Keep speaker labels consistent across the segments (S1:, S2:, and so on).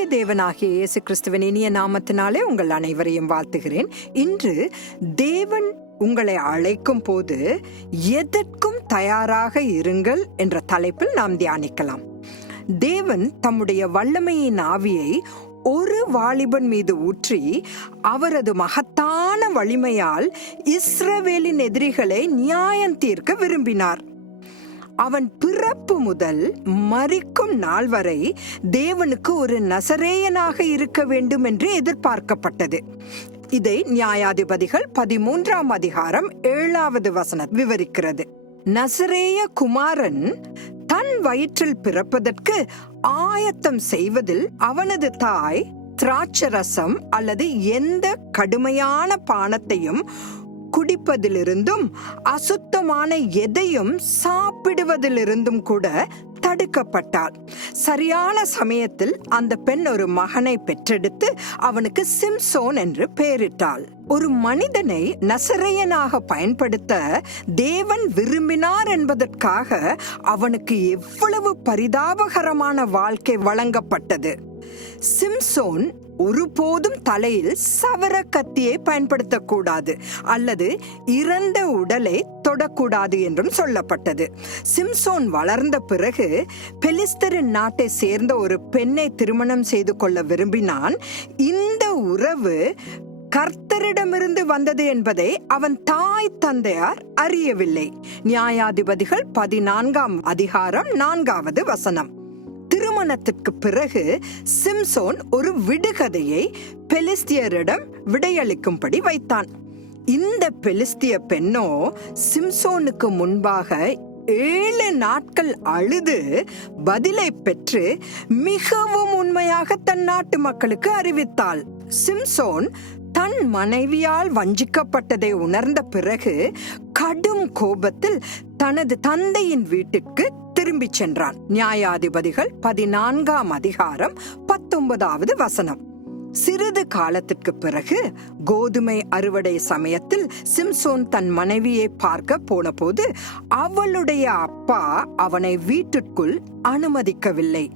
S1: நித்திய தேவனாகிய இயேசு கிறிஸ்துவின் இனிய நாமத்தினாலே உங்கள் அனைவரையும் வாழ்த்துகிறேன். இன்று தேவன் உங்களை அழைக்கும் போது எதற்கும் தயாராக இருங்கள் என்ற தலைப்பில் நாம் தியானிக்கலாம். தேவன் தம்முடைய வல்லமையின் ஆவியை ஒரு வாலிபன் மீது ஊற்றி அவரது மகத்தான வலிமையால் இஸ்ரவேலின் எதிரிகளை நியாயம் தீர்க்க விரும்பினார். அவன் பிறப்பு முதல் மறிக்கும் நாள் வரை தேவனுக்கு ஒரு நசரேயனாக இருக்க வேண்டும் என்று எதிர்பார்க்கப்பட்டது. இதை நியாயாதிபதிகள் பதிமூன்றாம் அதிகாரம் ஏழாவது வசனம் விவரிக்கிறது. நசரேய குமாரன் தன் வயிற்றில் பிறப்பதற்கு ஆயத்தம் செய்வதில் அவனது தாய் திராட்சரசம் அல்லது எந்த கடுமையான பானத்தையும் குடிப்பதிலிருந்தும் அசுத்தமான எதையும் சாப்பிடுவதிலிருந்தும் கூட தடுக்கப்பட்டாள். சரியான சமயத்தில் அந்த பெண் ஒரு மகனை பெற்றெடுத்து அவனுக்கு சிம்சோன் என்று பெயரிட்டாள். ஒரு மனிதனை நசரையனாக பயன்படுத்த தேவன் விரும்பினார் என்பதற்காக அவனுக்கு எவ்வளவு பரிதாபகரமான வாழ்க்கை வழங்கப்பட்டது. சிம்சோன் ஒருபோதும் தலையில் சவர கத்தியை பயன்படுத்தக்கூடாது அல்லது இறந்த உடலை தொடக்கூடாது என்றும் சொல்லப்பட்டது. சிம்சோன் வளர்ந்த பிறகு பெலிஸ்தரின் நாட்டை சேர்ந்த ஒரு பெண்ணை திருமணம் செய்து கொள்ள விரும்பினான். இந்த உறவு கர்த்தரிடமிருந்து வந்தது என்பதை அவன் தாய் தந்தையார் அறியவில்லை. நியாயாதிபதிகள் பதினான்காம் அதிகாரம் நான்காவது வசனம். திருமணத்திற்கு பிறகு சிம்சோன் ஒரு விடுகதையை பெலிஸ்தியரிடம் விடையளிக்கும்படி வைத்தான். இந்த பெலிஸ்திய பெண்ணோ சிம்சோனுக்கு முன்பாக ஏழு நாட்கள் அழுது பதிலை பெற்று மிகவும் உண்மையாக தன் நாட்டு மக்களுக்கு அறிவித்தாள். சிம்சோன் தன் மனைவியால் வஞ்சிக்கப்பட்டதை உணர்ந்த பிறகு கடும் கோபத்தில் தனது தந்தையின் வீட்டிற்கு திரும்பிச் சென்றான். நியாயாதிபதிகள் பதினான்காம் அதிகாரம் பத்தொன்பதாவது வசனம். சிறிது காலத்திற்கு பிறகு கோதுமை அறுவடை சமயத்தில் சிம்சோன் தன் மனைவியை பார்க்க போனபோது அவளுடைய அப்பா அவனை வீட்டிற்குள் அனுமதிக்கவில்லை.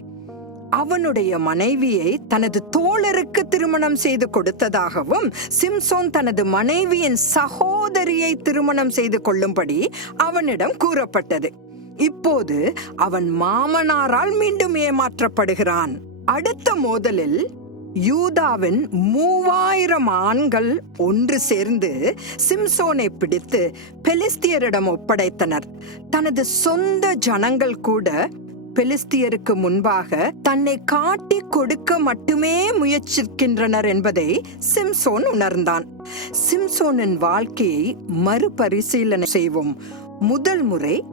S1: அவனுடைய மனைவியை தனது தோழருக்கு திருமணம் செய்து கொடுத்ததாகவும் சிம்சோன் தனது மனைவியின் சகோதரியை திருமணம் செய்து கொள்ளும்படி அவனிடம் கூறப்பட்டது. இப்போது அவன் மாமனாரால் மீண்டும் ஏமாற்றப்படுகிறான். அடுத்த மோதலில் யூதாவின் மூவாயிரம் ஆண்கள் ஒன்று சேர்ந்து சிம்சோனை பிடித்து பெலிஸ்தியரிடம் ஒப்படைத்தனர். தனது சொந்த ஜனங்கள் கூட பெலிஸ்தியருக்கு முன்பாக தன்னை காட்டி கொடுக்க மட்டுமே முயற்சிக்கின்றனர் என்பதை சிம்சோன் உணர்ந்தான். சிம்சோனின் வாழ்க்கையை மறுபரிசீலனை செய்வோம். முதல் முறை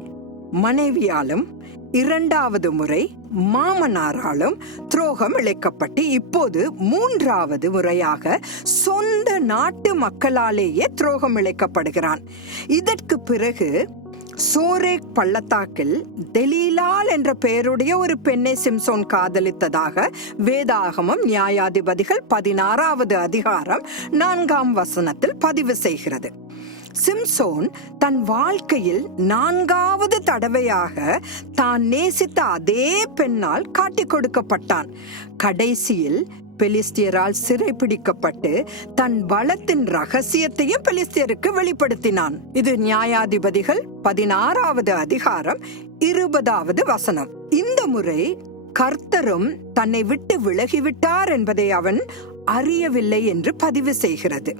S1: மனைவியாலும் இரண்டாவது முறை மாமனாராலும் துரோகம் இழைக்கப்பட்டு இப்போது மூன்றாவது முறையாக சொந்த நாட்டு மக்களாலேயே துரோகம் இழைக்கப்படுகிறான். இதற்கு பிறகு சோரேக் பள்ளத்தாக்கில் தெலீலால் என்ற பெயருடைய ஒரு பெண்ணை சிம்சோன் காதலித்ததாக வேதாகமம் நியாயாதிபதிகள் பதினாறாவது அதிகாரம் நான்காம் வசனத்தில் பதிவு செய்கிறது. சிம்சோன் தன் வாழ்க்கையில் நான்காவது தடவையாக தான் நேசித்த அதே பெண்ணால் காட்டிக் கொடுக்கப்பட்டான். கடைசியில் பெலிஸ்தியரால் சிறைப்பிடிக்கப்பட்டு தன் பலத்தின் ரகசியத்தையும் பெலிஸ்தியருக்கு வெளிப்படுத்தினான். இது நியாயாதிபதிகள் பதினாறாவது அதிகாரம் இருபதாவது வசனம். இந்த முறை கர்த்தரும் தன்னை விட்டு விலகிவிட்டார் என்பதை அவன் அறியவில்லை என்று பதிவு செய்கிறது.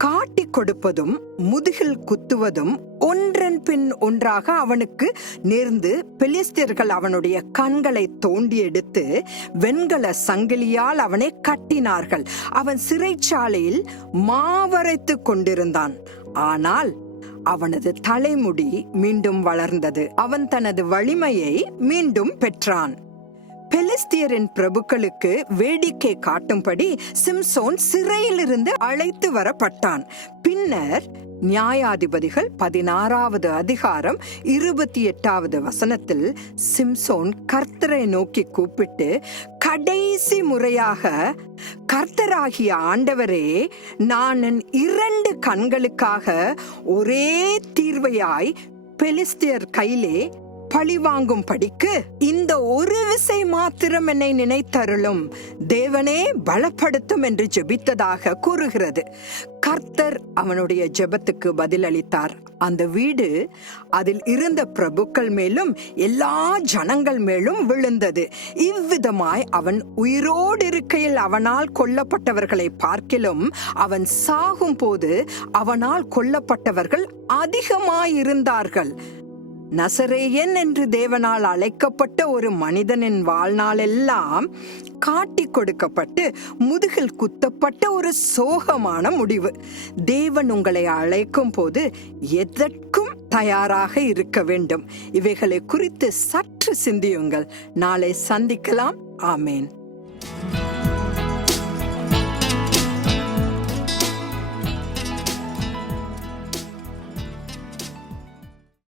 S1: காட்டிக் கொடுப்பதும் முதுகில் குத்துவதும் ஒன்றன் பின் ஒன்றாக அவனுக்கு நேர்ந்து பெலிஸ்தியர்கள் அவனுடைய கண்களை தோண்டி எடுத்து வெண்கல சங்கிலியால் அவனை கட்டினார்கள். அவன் சிறைச்சாலையில் மாவரைத்து கொண்டிருந்தான். ஆனால் அவனது தலைமுடி மீண்டும் வளர்ந்தது. அவன் தனது வலிமையை மீண்டும் பெற்றான். பெலிஸ்தியரின் பிரபுக்களுக்கு வேடிக்கை காட்டும்படி சிம்சோன் சிறையிலிருந்து அழைத்து வரப்பட்டான். பின்னர் நியாயாதிபதிகள் பதினாறாவது அதிகாரம் இருபத்தி எட்டாவது வசனத்தில் சிம்சோன் கர்த்தரை நோக்கி கூப்பிட்டு கடைசி முறையாக கர்த்தராகிய ஆண்டவரே நான் என் இரண்டு கண்களுக்காக ஒரே தீர்வையாய் பெலிஸ்தியர் கையிலே பழிவாங்கும் படிக்கு இந்த ஒரு இசை மாத்திரம் என்னை நினைத்தருளும். தேவனே பலப்படுத்தும் என்று ஜெபித்ததாக கூறுகிறது. கர்த்தர் அவனுடைய ஜெபத்துக்கு பதிலளித்தார். அந்த வீடு அதில் இருந்த பிரபுக்கள் மேலும் எல்லா ஜனங்கள் மேலும் விழுந்தது. இவ்விதமாய் அவன் உயிரோடு இருக்கையில் அவனால் கொல்லப்பட்டவர்களை பார்க்கிலும் அவன் சாகும் போது அவனால் கொல்லப்பட்டவர்கள் அதிகமாயிருந்தார்கள். நசரேயன் என்று தேவனால் அழைக்கப்பட்ட ஒரு மனிதனின் வாழ்நாளெல்லாம் காட்டி கொடுக்கப்பட்டு முதுகில் குத்தப்பட்ட ஒரு சோகமான முடிவு. தேவன் உங்களை அழைக்கும் போது எதற்கும் தயாராக இருக்க வேண்டும். இவைகளை குறித்து சற்று சிந்தியுங்கள். நாளை சந்திக்கலாம். ஆமேன்.